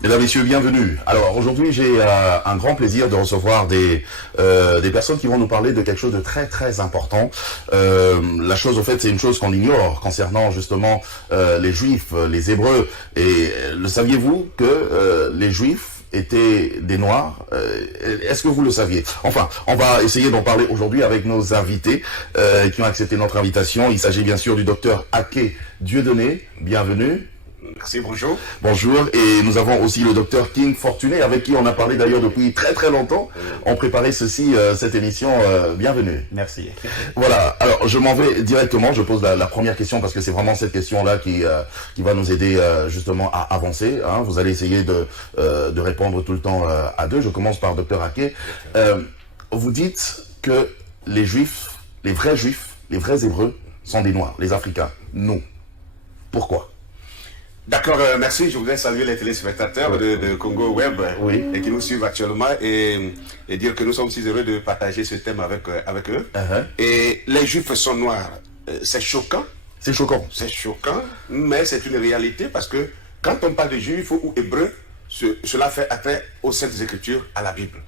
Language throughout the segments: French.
Mesdames, Messieurs, bienvenue. Alors aujourd'hui, j'ai un grand plaisir de recevoir des personnes qui vont nous parler de quelque chose de très très important. La chose, au fait, c'est une chose qu'on ignore concernant justement les Juifs, les Hébreux. Et le saviez-vous que les Juifs étaient des Noirs? Est-ce que vous le saviez? Enfin, on va essayer d'en parler aujourd'hui avec nos invités qui ont accepté notre invitation. Il s'agit bien sûr du docteur Aké Dieudonné. Bienvenue. Merci, bonjour. Bonjour, et nous avons aussi le docteur King Fortuné, avec qui on a parlé d'ailleurs depuis très très longtemps. On préparait cette émission. Bienvenue. Merci. Voilà, alors je m'en vais directement, je pose la première question parce que c'est vraiment cette question-là qui va nous aider justement à avancer. Hein. Vous allez essayer de répondre tout le temps à deux. Je commence par docteur Aké. Vous dites que les Juifs, les vrais Hébreux sont des Noirs, les Africains. Nous. Pourquoi? D'accord, merci. Je voudrais saluer les téléspectateurs de Congo Web et qui nous suivent actuellement et dire que nous sommes si heureux de partager ce thème avec eux. Et les Juifs sont noirs. C'est choquant. C'est choquant. C'est choquant, mais c'est une réalité parce que quand on parle de Juifs ou Hébreux, cela fait attrait aux Saintes Écritures, à la Bible.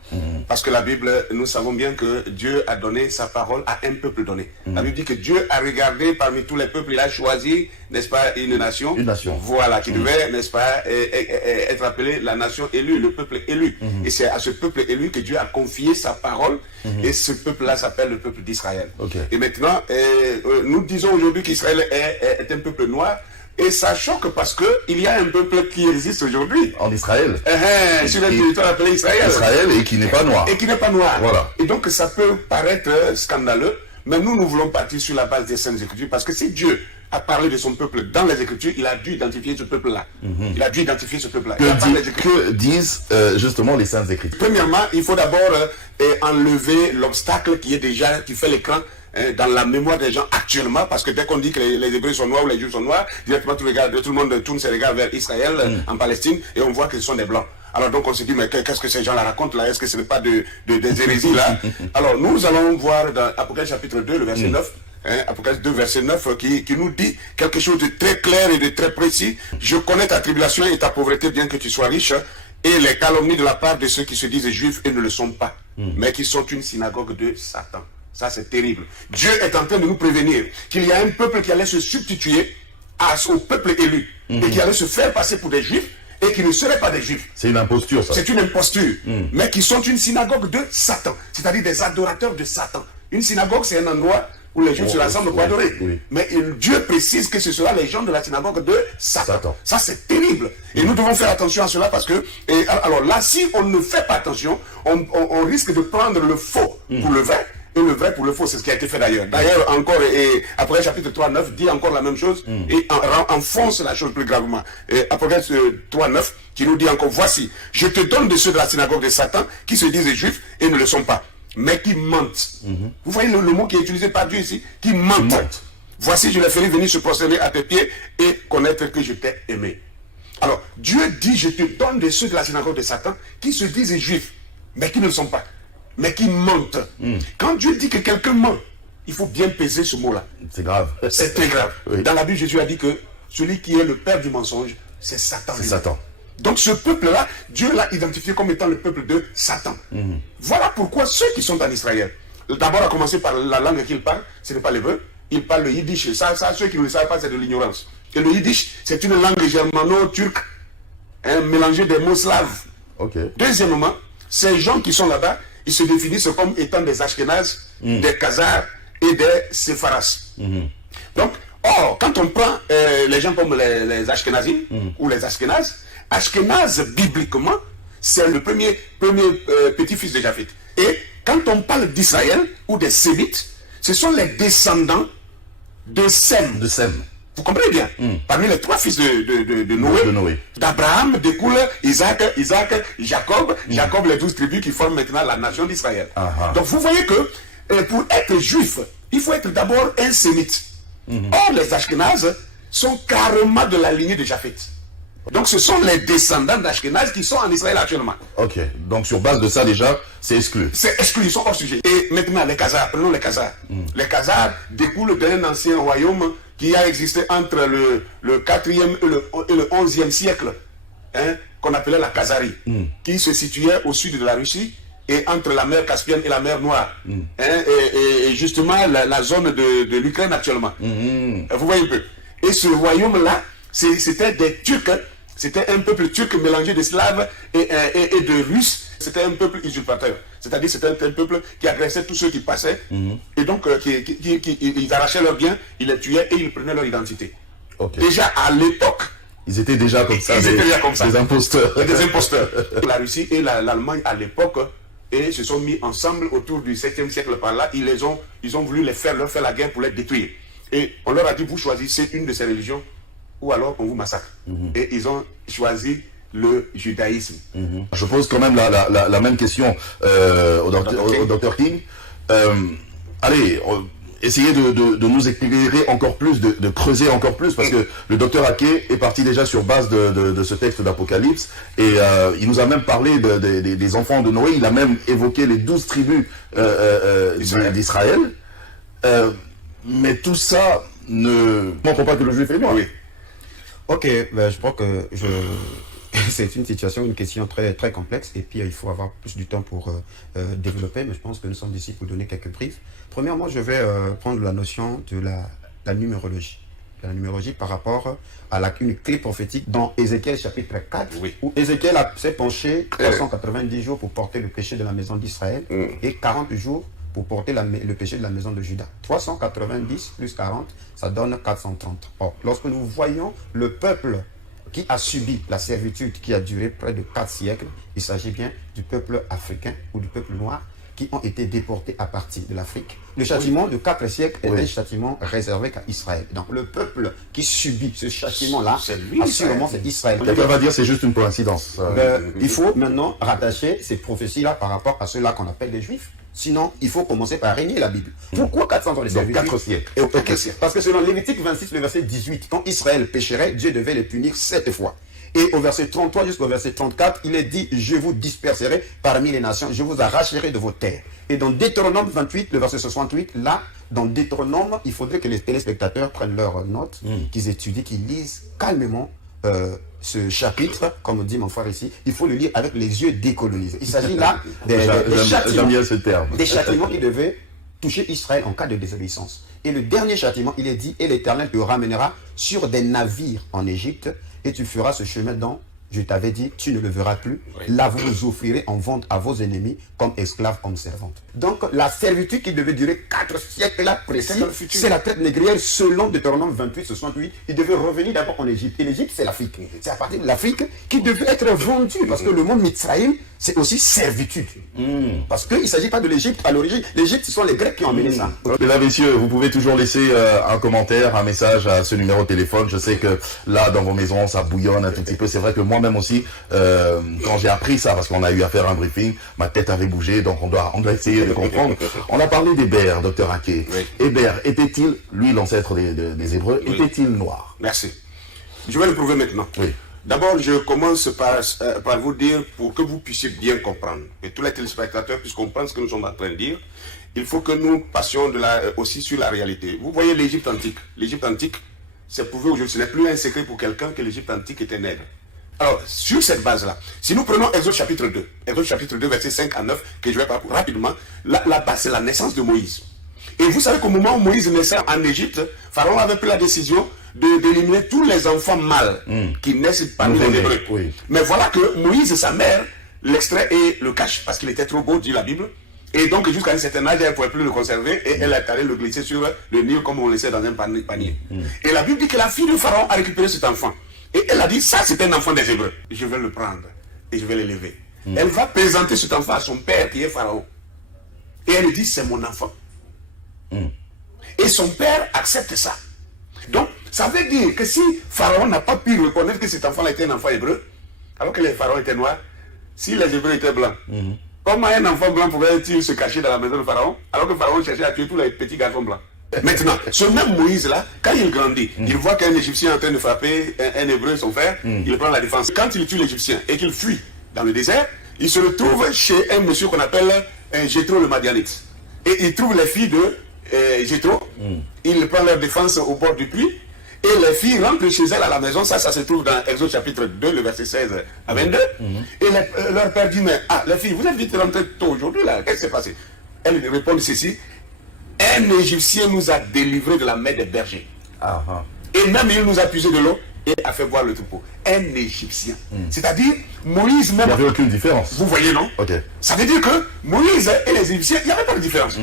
Parce que la Bible, nous savons bien que Dieu a donné sa parole à un peuple donné. La Bible dit que Dieu a regardé parmi tous les peuples, il a choisi, n'est-ce pas, une nation. Une nation. Voilà, qui devait, n'est-ce pas, être appelée la nation élue, le peuple élu. Et c'est à ce peuple élu que Dieu a confié sa parole. Et ce peuple-là s'appelle le peuple d'Israël. Et maintenant, nous disons aujourd'hui qu'Israël est un peuple noir. Et ça choque parce qu'il y a un peuple qui existe aujourd'hui. En Israël. Sur le territoire appelé Israël. Israël et qui n'est pas noir. Et qui n'est pas noir. Voilà. Et donc ça peut paraître scandaleux, mais nous voulons partir sur la base des Saintes Écritures parce que si Dieu a parlé de son peuple dans les Écritures, il a dû identifier ce peuple-là. Il a dû identifier ce peuple-là. Que disent justement les Saintes Écritures? Premièrement, il faut d'abord enlever l'obstacle qui fait l'écran dans la mémoire des gens actuellement, parce que dès qu'on dit que les Hébreux sont noirs ou les Juifs sont noirs, directement tout le monde tourne ses regards vers Israël, en Palestine, et on voit que ce sont des Blancs. Alors donc on se dit, mais qu'est-ce que ces gens-là racontent là? Est-ce que ce n'est pas des hérésies là? Alors nous allons voir dans Apocalypse chapitre 2, le verset 9, Apocalypse 2, verset 9, qui nous dit quelque chose de très clair et de très précis. Je connais ta tribulation et ta pauvreté, bien que tu sois riche, et les calomnies de la part de ceux qui se disent juifs et ne le sont pas, mais qui sont une synagogue de Satan. Ça, c'est terrible. Dieu est en train de nous prévenir qu'il y a un peuple qui allait se substituer au peuple élu et qui allait se faire passer pour des juifs et qui ne seraient pas des juifs. C'est une imposture, ça. C'est une imposture, mais qui sont une synagogue de Satan, c'est-à-dire des adorateurs de Satan. Une synagogue, c'est un endroit où les juifs se rassemblent pour adorer. Mais Dieu précise que ce sera les gens de la synagogue de Satan. Ça, c'est terrible. Et nous devons faire attention à cela parce que, alors là, si on ne fait pas attention, on risque de prendre le faux pour le vrai. Et le vrai pour le faux, c'est ce qui a été fait d'ailleurs. D'ailleurs, encore, et après chapitre 3, 9, dit encore la même chose et enfonce la chose plus gravement. Et après 3, 9, qui nous dit encore, voici, je te donne de ceux de la synagogue de Satan qui se disent juifs et ne le sont pas, mais qui mentent. Vous voyez le mot qui est utilisé par Dieu ici, qui mentent. Voici, je les ferai venir se prosterner à tes pieds et connaître que je t'ai aimé. Alors, Dieu dit, je te donne de ceux de la synagogue de Satan qui se disent juifs, mais qui ne le sont pas, mais qui mentent. Quand Dieu dit que quelqu'un ment, il faut bien peser ce mot-là. C'est grave. C'est très grave. Dans la Bible, Jésus a dit que celui qui est le père du mensonge, c'est Satan. C'est Satan. Donc ce peuple-là, Dieu l'a identifié comme étant le peuple de Satan. Voilà pourquoi ceux qui sont en Israël, d'abord à commencer par la langue qu'ils parlent, ce n'est pas l'hébreu, ils parlent le yiddish. Ça, ceux qui ne le savent pas, c'est de l'ignorance. Et le yiddish, c'est une langue germano-turque, mélangée des mots slaves. Deuxièmement, ces gens qui sont là-bas, ils se définissent comme étant des Ashkénazes, des Khazars et des Sepharas. Donc, quand on prend les gens comme les Ashkénazim ou les Ashkénazes, Ashkénaz, bibliquement, c'est le premier petit-fils de Japheth. Et quand on parle d'Israël ou des Sémites, ce sont les descendants de Sem. Vous comprenez bien? Parmi les trois fils de Noé, d'Abraham découle Isaac, Jacob, les 12 tribus qui forment maintenant la nation d'Israël. Donc vous voyez que pour être juif, il faut être d'abord un sémite. Or les Ashkénazes, sont carrément de la lignée de Japhet. Donc ce sont les descendants d'Ashkenaz qui sont en Israël actuellement. Ok, donc sur base de ça déjà, c'est exclu. C'est exclu, ils sont hors sujet. Et maintenant les Khazars, prenons les Khazars. Les Khazars découlent d'un ancien royaume qui a existé entre le 4e et le 11e siècle, hein, qu'on appelait la Khazarie, qui se situait au sud de la Russie et entre la mer Caspienne et la mer Noire. Hein, et justement la zone de l'Ukraine actuellement. Vous voyez un peu. Et ce royaume-là, c'était des Turcs, c'était un peuple turc mélangé de Slaves et de Russes. C'était un peuple usurpateur. C'est-à-dire c'était un peuple qui agressait tous ceux qui passaient. Et donc, ils arrachaient leurs biens, ils les tuaient et ils prenaient leur identité. Okay. Déjà à l'époque, ils étaient déjà comme ça, des imposteurs. Des imposteurs. La Russie et l'Allemagne à l'époque et se sont mis ensemble autour du 7e siècle par là. Ils ont voulu leur faire la guerre pour les détruire. Et on leur a dit, vous choisissez une de ces religions ou alors on vous massacre. Et ils ont choisi le judaïsme. Je pose quand même la même question au docteur King. Allez, essayez de nous éclairer encore plus, de creuser encore plus, parce que le docteur Ake est parti déjà sur base de ce texte d'Apocalypse, et il nous a même parlé des enfants de Noé, il a même évoqué les 12 tribus d'Israël. Mais tout ça ne montre pas que le juif est noir. Oui. Ok, ben, je crois que c'est une situation, une question très, très complexe, et puis il faut avoir plus du temps pour développer, mais je pense que nous sommes ici pour donner quelques briefs. Premièrement, je vais prendre la notion de la numérologie. La numérologie par rapport à une clé prophétique dans Ézéchiel chapitre 4, où Ézéchiel s'est penché 390 jours pour porter le péché de la maison d'Israël et 40 jours pour porter le péché de la maison de Juda. 390 plus 40, ça donne 430. Or, lorsque nous voyons le peuple qui a subi la servitude qui a duré près de 4 siècles, il s'agit bien du peuple africain ou du peuple noir qui ont été déportés à partir de l'Afrique. Le châtiment de 4 siècles est un châtiment réservé qu'à Israël. Donc le peuple qui subit ce châtiment-là, assurément c'est Israël. Quelqu'un va dire c'est juste une coïncidence. Il faut maintenant rattacher ces prophéties-là par rapport à ceux-là qu'on appelle les Juifs. Sinon, il faut commencer par régner la Bible. Pourquoi 400 ans de servitude? 4 siècles. Parce que selon Lévitique 26, le verset 18, quand Israël pécherait, Dieu devait les punir 7 fois. Et au verset 33 jusqu'au verset 34, il est dit, je vous disperserai parmi les nations, je vous arracherai de vos terres. Et dans Deutéronome 28, le verset 68, là, dans Deutéronome, il faudrait que les téléspectateurs prennent leurs notes, qu'ils étudient, qu'ils lisent calmement ce chapitre, comme dit mon frère ici, il faut le lire avec les yeux décolonisés. Il s'agit là des châtiments qui devaient toucher Israël en cas de désobéissance. Et le dernier châtiment, il est dit, et l'Éternel te ramènera sur des navires en Égypte, et tu feras ce chemin dont je t'avais dit, tu ne le verras plus. Là, vous vous offrirez en vente à vos ennemis comme esclaves, comme servantes. Donc, la servitude qui devait durer 4 siècles là précis, c'est la traite négrière selon Deutéronome 28, 68. Il devait revenir d'abord en Égypte. Et l'Égypte, c'est l'Afrique. C'est à partir de l'Afrique qu'il devait être vendu. Parce que le mot Mitzraïm, c'est aussi servitude. Parce qu'il ne s'agit pas de l'Égypte à l'origine. L'Égypte, ce sont les Grecs qui ont amené ça. Mesdames, messieurs, vous pouvez toujours laisser un commentaire, un message à ce numéro de téléphone. Je sais que là, dans vos maisons, ça bouillonne un tout petit peu. C'est vrai que moi-même aussi, quand j'ai appris ça, parce qu'on a eu à faire un briefing, ma tête avait bougé, donc on doit essayer de comprendre. On a parlé d'Héber, docteur Ake. Héber, était-il, lui, l'ancêtre des Hébreux, était-il noir? Merci. Je vais le prouver maintenant. D'abord, je commence par vous dire, pour que vous puissiez bien comprendre, et tous les téléspectateurs puissent comprendre ce que nous sommes en train de dire, il faut que nous passions aussi sur la réalité. Vous voyez l'Égypte antique. L'Égypte antique, c'est prouvé aujourd'hui, ce n'est plus un secret pour quelqu'un que l'Égypte antique était nègre. Alors, sur cette base-là, si nous prenons Exode chapitre 2, versets 5 à 9, que je vais parcourir rapidement, là-bas, c'est la naissance de Moïse. Et vous savez qu'au moment où Moïse naissait en Égypte, Pharaon avait pris la décision d'éliminer tous les enfants mâles qui naissent parmi les Hébreux. Mais voilà que Moïse et sa mère l'extrait et le cache parce qu'il était trop beau, dit la Bible. Et donc, jusqu'à un certain âge, elle ne pouvait plus le conserver et elle est allée le glisser sur le Nil comme on le laissait dans un panier. Et la Bible dit que la fille de Pharaon a récupéré cet enfant. Et elle a dit, ça c'est un enfant des Hébreux. Je vais le prendre et je vais l'élever. Elle va présenter cet enfant à son père qui est Pharaon. Et elle dit, c'est mon enfant. Et son père accepte ça. Donc, ça veut dire que si Pharaon n'a pas pu reconnaître que cet enfant-là était un enfant hébreu, alors que les pharaons étaient noirs, si les Hébreux étaient blancs, comment un enfant blanc pouvait-il se cacher dans la maison de Pharaon, alors que Pharaon cherchait à tuer tous les petits garçons blancs? Maintenant, ce même Moïse-là, quand il grandit, il voit qu'un Égyptien est en train de frapper un Hébreu, son frère, il prend la défense. Quand il tue l'Égyptien et qu'il fuit dans le désert, il se retrouve chez un monsieur qu'on appelle Jéthro le Madianite. Et il trouve les filles de Jéthro, il prend leur défense au bord du puits, et les filles rentrent chez elles à la maison. Ça se trouve dans Exode chapitre 2, le verset 16 à 22. Et leur père dit, mais les filles, vous êtes vite rentrées tôt aujourd'hui, là, qu'est-ce qui s'est passé? Elles répondent ceci: un Égyptien nous a délivrés de la main des bergers. Et même il nous a puisé de l'eau et a fait boire le troupeau. Un Égyptien. C'est-à-dire, Moïse même... Il n'y avait aucune différence. Vous voyez, non? Ok. Ça veut dire que Moïse et les Égyptiens, il n'y avait pas de différence.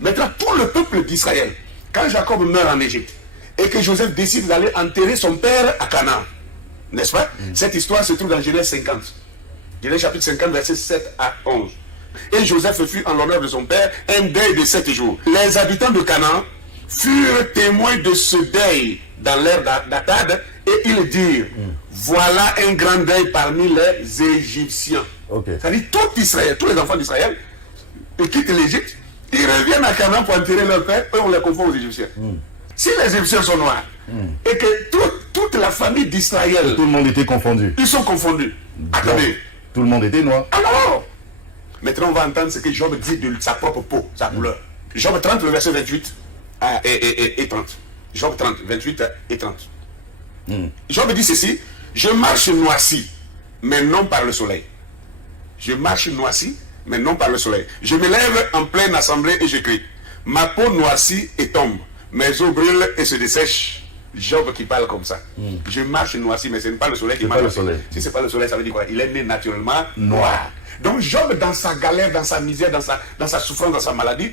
Maintenant, tout le peuple d'Israël, quand Jacob meurt en Égypte, et que Joseph décide d'aller enterrer son père à Canaan, n'est-ce pas? Cette histoire se trouve dans Genèse 50. Genèse chapitre 50, versets 7 à 11. Et Joseph fut en l'honneur de son père un deuil de 7 jours. Les habitants de Canaan furent témoins de ce deuil dans l'ère d'Atad, et ils dirent, voilà un grand deuil parmi les Égyptiens. C'est-à-dire tout Israël, tous les enfants d'Israël, ils quittent l'Égypte, ils reviennent à Canaan pour enterrer leur père, eux on les confond aux Égyptiens. Si les Égyptiens sont noirs, et que toute la famille d'Israël... Tout le monde était confondu. Ils sont confondus. Attendez. Tout le monde était noir. Alors, maintenant on va entendre ce que Job dit de sa propre peau, sa couleur. Job 30, le verset 28 et 30. Job 30, 28 et 30. Job dit ceci: je marche noirci, mais non par le soleil. Je marche noirci, mais non par le soleil. Je me lève en pleine assemblée et je crie. Ma peau noircit et tombe. Mes os brûlent et se dessèchent. Job qui parle comme ça. Je marche noirci, mais ce n'est pas le soleil qui marche. Si ce n'est pas le soleil, ça veut dire quoi? Il est né naturellement noir. Donc Job, dans sa galère, dans sa misère, dans sa souffrance, dans sa maladie,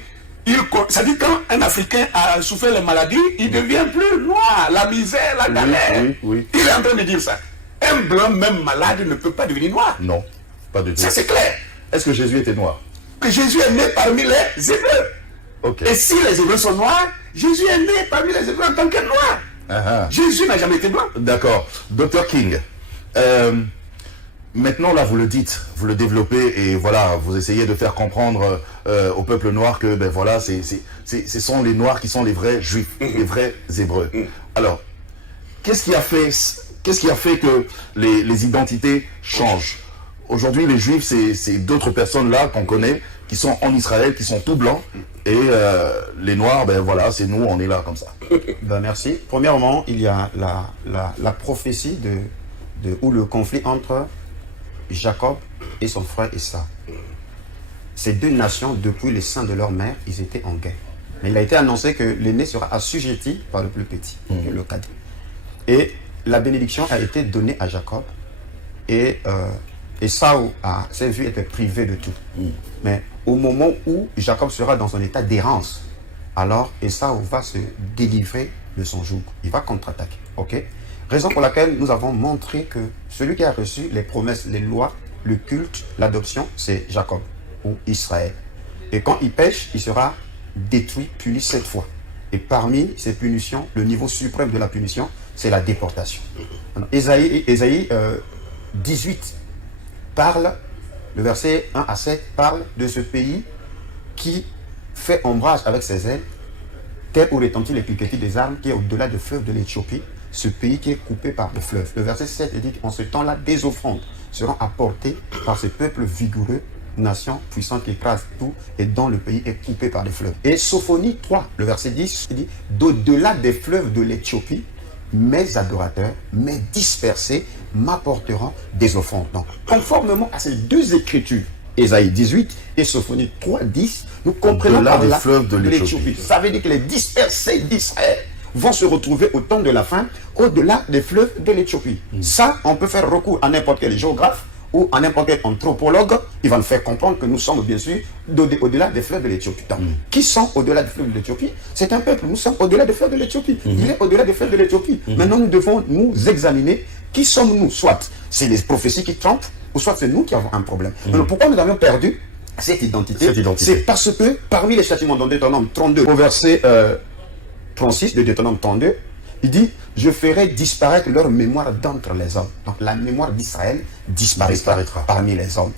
ça dit quand un Africain a souffert les maladies, il devient plus noir. La misère, la galère. Il est en train de dire ça. Un blanc, même malade, ne peut pas devenir noir. Non, pas du tout. Ça c'est clair. Est-ce que Jésus était noir? Que Jésus est né parmi les Hébreux. Et si les Hébreux sont noirs, Jésus est né parmi les Hébreux en tant que noir. Jésus n'a jamais été blanc. D'accord. Dr King, maintenant là vous le dites, vous le développez et voilà, vous essayez de faire comprendre au peuple noir que ben voilà, ce sont les noirs qui sont les vrais juifs, les vrais Hébreux. Alors, qu'est-ce qui a fait que les identités changent? Aujourd'hui, les juifs, c'est d'autres personnes là qu'on connaît, qui sont en Israël, qui sont tout blancs, et les noirs, ben voilà, c'est nous, on est là comme ça. Ben merci. Premièrement, il y a la prophétie ou le conflit entre Jacob et son frère Esau. Ces deux nations, depuis le sein de leur mère, ils étaient en guerre. Mais il a été annoncé que l'aîné sera assujetti par le plus petit, le cadet. Et la bénédiction a été donnée à Jacob, et Esau s'est vu être privé de tout. Mais au moment où Jacob sera dans un état d'errance, alors Esau va se délivrer de son joug. Il va contre-attaquer. Ok? Raison pour laquelle nous avons montré que celui qui a reçu les promesses, les lois, le culte, l'adoption, c'est Jacob ou Israël. Et quand il pêche, il sera détruit, puni 7 fois. Et parmi ces punitions, le niveau suprême de la punition, c'est la déportation. Alors, Ésaïe 18 parle, le verset 1 à 7 parle de ce pays qui fait ombrage avec ses ailes, tel où retentit les cliquetis des armes, qui est au-delà du fleuve de l'Éthiopie, ce pays qui est coupé par le fleuve. Le verset 7 dit qu'en ce temps-là, des offrandes seront apportées par ce peuple vigoureux, nation puissante qui écrase tout et dont le pays est coupé par les fleuves. Et Sophonie 3, le verset 10, dit d'au-delà des fleuves de l'Éthiopie, mes adorateurs, mes dispersés, m'apporteront des offrandes. Donc, conformément à ces deux écritures, Ésaïe 18 et Sophonie 3, 10, nous comprenons par là fleuves de l'Éthiopie. Ça veut dire que les dispersés d'Israël vont se retrouver au temps de la fin au-delà des fleuves de l'Éthiopie. Ça, on peut faire recours à n'importe quel géographe ou à n'importe quel anthropologue, il va nous faire comprendre que nous sommes bien sûr au-delà des fleuves de l'Éthiopie. Donc, qui sont au-delà des fleuves de l'Éthiopie? C'est un peuple, nous sommes au-delà des fleuves de l'Éthiopie. Il est au-delà des fleuves de l'Éthiopie. Maintenant, nous devons nous examiner qui sommes-nous. Soit c'est les prophéties qui trompent, ou soit c'est nous qui avons un problème. Alors, pourquoi nous avons perdu cette identité? C'est parce que parmi les châtiments dans Deutéronome 32, au verset 36 de Deutéronome 32, il dit, je ferai disparaître leur mémoire d'entre les hommes. Donc la mémoire d'Israël disparaîtra parmi les hommes.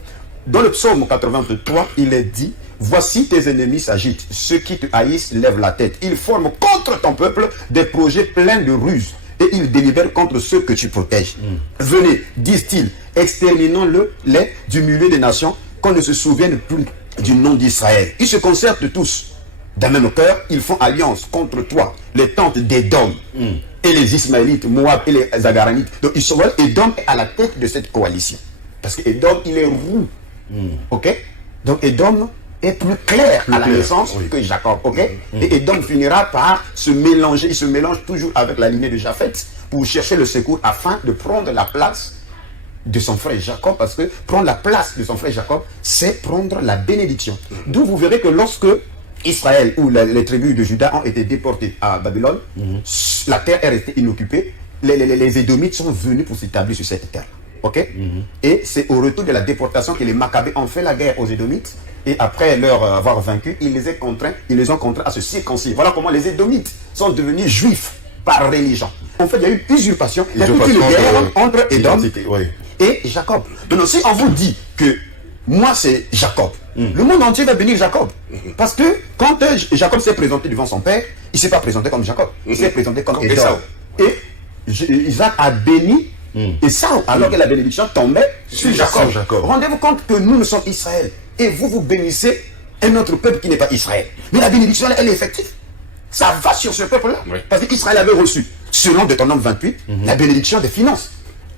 Dans le psaume 83, il est dit, voici tes ennemis s'agitent, ceux qui te haïssent lèvent la tête. Ils forment contre ton peuple des projets pleins de ruses et ils délibèrent contre ceux que tu protèges. Venez, disent-ils, exterminons-les du milieu des nations, qu'on ne se souvienne plus du nom d'Israël. Ils se concertent tous. D'un même cœur, ils font alliance contre toi, les tentes d'Édom et les Ismaélites, Moab et les Agaranites. Donc ils sont Édom est à la tête de cette coalition. Parce que Édom, il est roux. Ok? Donc Édom est plus clair à la naissance que Jacob. Ok? Et Édom finira par se mélanger. Il se mélange toujours avec la lignée de Japheth pour chercher le secours afin de prendre la place de son frère Jacob, parce que prendre la place de son frère Jacob, c'est prendre la bénédiction. D'où vous verrez que lorsque Israël ou les tribus de Juda ont été déportés à Babylone, la terre est restée inoccupée, les Édomites sont venus pour s'établir sur cette terre. Ok? Et c'est au retour de la déportation que les Maccabées ont fait la guerre aux Édomites, et après leur avoir vaincu, ils les ont contraints à se circoncire. Voilà comment les Édomites sont devenus juifs par religion. En fait, il y a eu usurpation, il y a eu une guerre entre Édom et Jacob. Donc si on vous dit que moi c'est Jacob, le monde entier va bénir Jacob. Parce que quand Jacob s'est présenté devant son père, il ne s'est pas présenté comme Jacob, il s'est présenté comme Édom. Et Isaac a béni Ésaü, alors que la bénédiction tombait sur Jacob. Rendez-vous compte que nous sommes Israël et vous bénissez un autre peuple qui n'est pas Israël. Mais la bénédiction, elle est effective. Ça va sur ce peuple-là. Parce qu'Israël avait reçu, selon Deutéronome 28, la bénédiction des finances.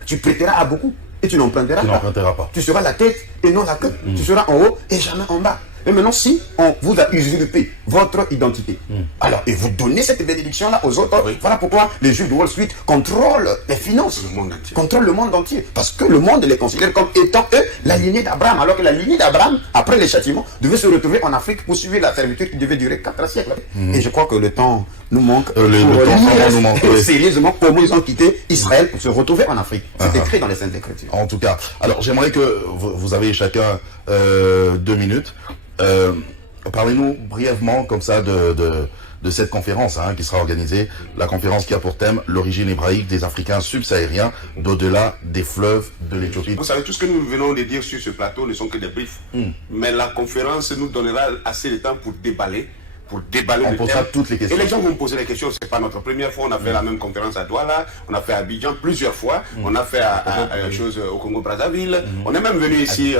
Tu prêteras à beaucoup et tu n'emprunteras pas. Tu seras la tête et non la queue. Tu seras en haut et jamais en bas. Et maintenant, si on vous a usurpé votre identité, alors, et vous donnez cette bénédiction-là aux autres, voilà pourquoi les Juifs de Wall Street contrôlent les finances, contrôlent le monde entier. Parce que le monde les considère comme étant, eux, la lignée d'Abraham. Alors que la lignée d'Abraham, après les châtiments, devait se retrouver en Afrique pour suivre la servitude qui devait durer 4 siècles. Et je crois que le temps nous manque pour nous manque sérieusement comment ils ont quitté Israël pour se retrouver en Afrique. C'est écrit dans les Saintes Écritures. En tout cas, alors j'aimerais que vous avez chacun 2 minutes. Parlez-nous brièvement comme ça de cette conférence qui sera organisée, la conférence qui a pour thème l'origine hébraïque des Africains subsahariens d'au-delà des fleuves de l'Éthiopie. Vous savez, tout ce que nous venons de dire sur ce plateau ne sont que des briefs, mais la conférence nous donnera assez de temps pour déballer on posera toutes les questions. Et les gens vont me poser les questions. C'est pas notre première fois. On a fait la même conférence à Douala, on a fait à Abidjan plusieurs fois, on a fait à chose au Congo-Brazzaville, on est même venu ici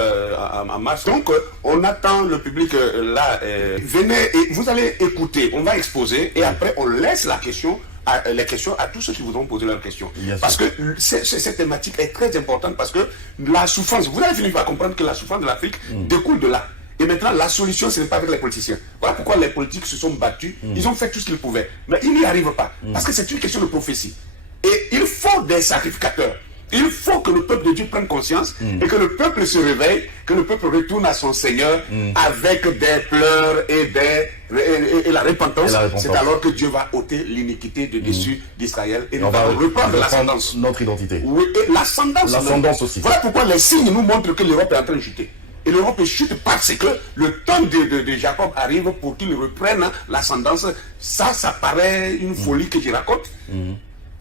en mars. Donc on attend le public là. Venez et vous allez écouter. On va exposer et après on laisse les questions à tous ceux qui voudront poser leurs questions. Parce que cette thématique est très importante parce que la souffrance, vous allez finir par comprendre que la souffrance de l'Afrique découle de là. Et maintenant, la solution, ce n'est pas avec les politiciens. Voilà pourquoi les politiques se sont battus. Ils ont fait tout ce qu'ils pouvaient. Mais ils n'y arrivent pas. Parce que c'est une question de prophétie. Et il faut des sacrificateurs. Il faut que le peuple de Dieu prenne conscience et que le peuple se réveille, que le peuple retourne à son Seigneur avec des pleurs et la repentance. C'est alors que Dieu va ôter l'iniquité de dessus d'Israël et on va reprendre l'ascendance. Notre identité. Oui, et l'ascendance aussi. Voilà pourquoi les signes nous montrent que l'Europe est en train de chuter. Et l'Europe chute parce que le temps de Jacob arrive pour qu'il reprenne l'ascendance. Ça paraît une folie que je raconte.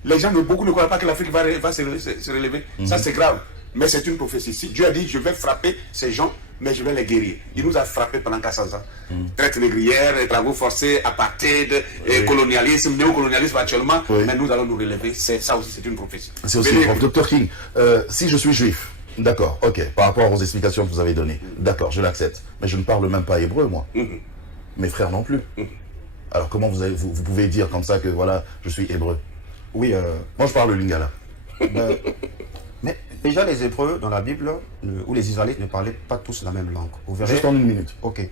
Les gens, beaucoup ne croient pas que l'Afrique va se relever. Ça, c'est grave. Mais c'est une prophétie. Si Dieu a dit, je vais frapper ces gens, mais je vais les guérir. Il nous a frappés pendant 400 ans. Traite négrière, travaux forcés, apartheid, colonialisme, néocolonialisme actuellement. Mais nous allons nous relever. Ça aussi, c'est une prophétie. C'est aussi, Dr King, si je suis juif, d'accord, ok, par rapport aux explications que vous avez données, d'accord, je l'accepte. Mais je ne parle même pas hébreu, moi. Mes frères non plus. Alors comment vous pouvez dire comme ça que voilà, je suis hébreu? Oui, moi je parle le lingala. Mais déjà les Hébreux dans la Bible, où les Israélites ne parlaient pas tous la même langue. Vous verrez, juste en 1 minute. Ok.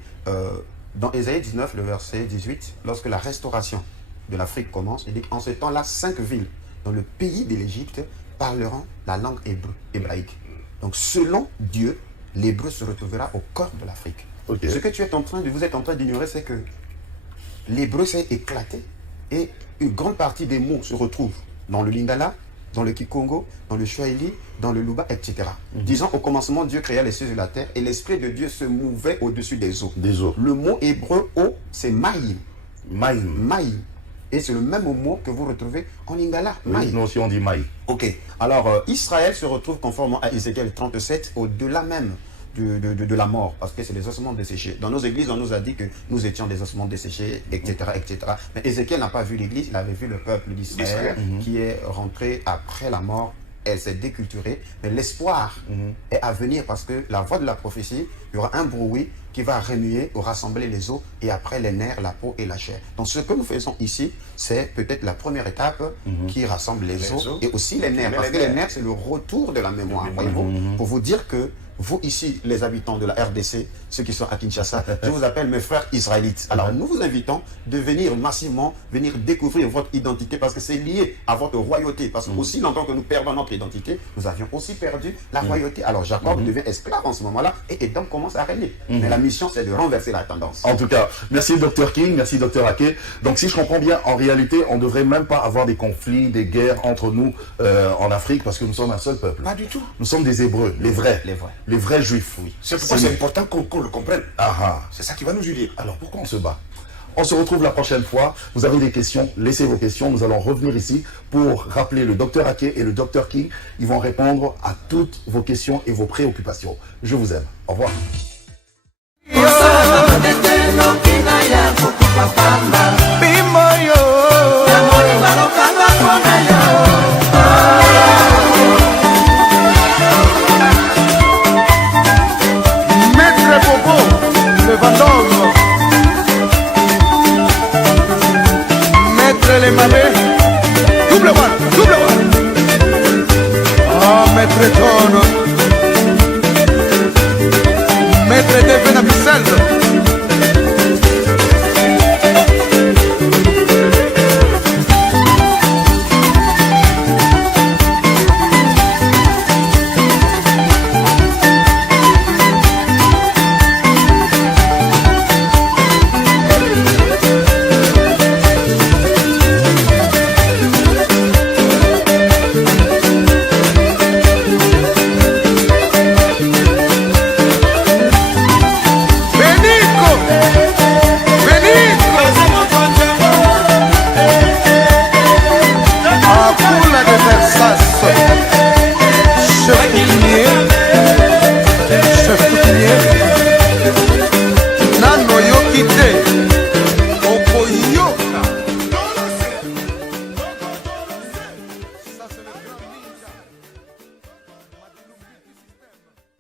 Dans Ésaïe 19, le verset 18, lorsque la restauration de l'Afrique commence, il dit en ce temps-là, 5 villes dans le pays de l'Égypte parleront la langue hébraïque. Donc selon Dieu, l'hébreu se retrouvera au cœur de l'Afrique. Ce que vous êtes en train d'ignorer, c'est que l'hébreu s'est éclaté et une grande partie des mots se retrouvent dans le lingala, dans le kikongo, dans le swahili, dans le luba, etc. Disons, au commencement, Dieu créa les cieux et la terre et l'esprit de Dieu se mouvait au-dessus des eaux. Le mot hébreu eau, c'est maïm. Maïm. Et c'est le même mot que vous retrouvez en lingala. Oui, nous aussi on dit maï. Ok. Alors, Israël se retrouve conformément à Ézéchiel 37, au-delà même de la mort, parce que c'est les ossements desséchés. Dans nos églises, on nous a dit que nous étions des ossements desséchés, etc. etc. Mais Ézéchiel n'a pas vu l'église, il avait vu le peuple d'Israël qui est rentré après la mort. Elle s'est déculturée, mais l'espoir est à venir parce que la voix de la prophétie, il y aura un bruit qui va remuer ou rassembler les os et après les nerfs, la peau et la chair. Donc ce que nous faisons ici, c'est peut-être la première étape qui rassemble les os et aussi les nerfs. Parce que les nerfs, c'est le retour de la mémoire. Voyez-vous, pour vous dire que vous ici, les habitants de la RDC, ceux qui sont à Kinshasa, je vous appelle mes frères israélites. Alors nous vous invitons de venir massivement, venir découvrir votre identité parce que c'est lié à votre royauté. Parce que aussi longtemps que nous perdons notre identité, nous avions aussi perdu la royauté. Alors Jacob devient esclave en ce moment-là et Edom commence à régner. Mais la mission, c'est de renverser la tendance. En tout cas, merci Dr King, merci Dr Ake. Donc si je comprends bien, en réalité, on ne devrait même pas avoir des conflits, des guerres entre nous en Afrique parce que nous sommes un seul peuple. Pas du tout. Nous sommes des Hébreux, les vrais. Les vrais juifs, oui. C'est pourquoi c'est important qu'on le comprenne. Ah, c'est ça qui va nous unir. Alors pourquoi on se bat? On se retrouve la prochaine fois. Vous avez des questions, laissez vos questions. Nous allons revenir ici pour rappeler le Dr Ake et le Dr King. Ils vont répondre à toutes vos questions et vos préoccupations. Je vous aime. Au revoir. Le Vendôme, Maître les Malais, double one. Oh, Maître Tono, Maître Devena Bissel.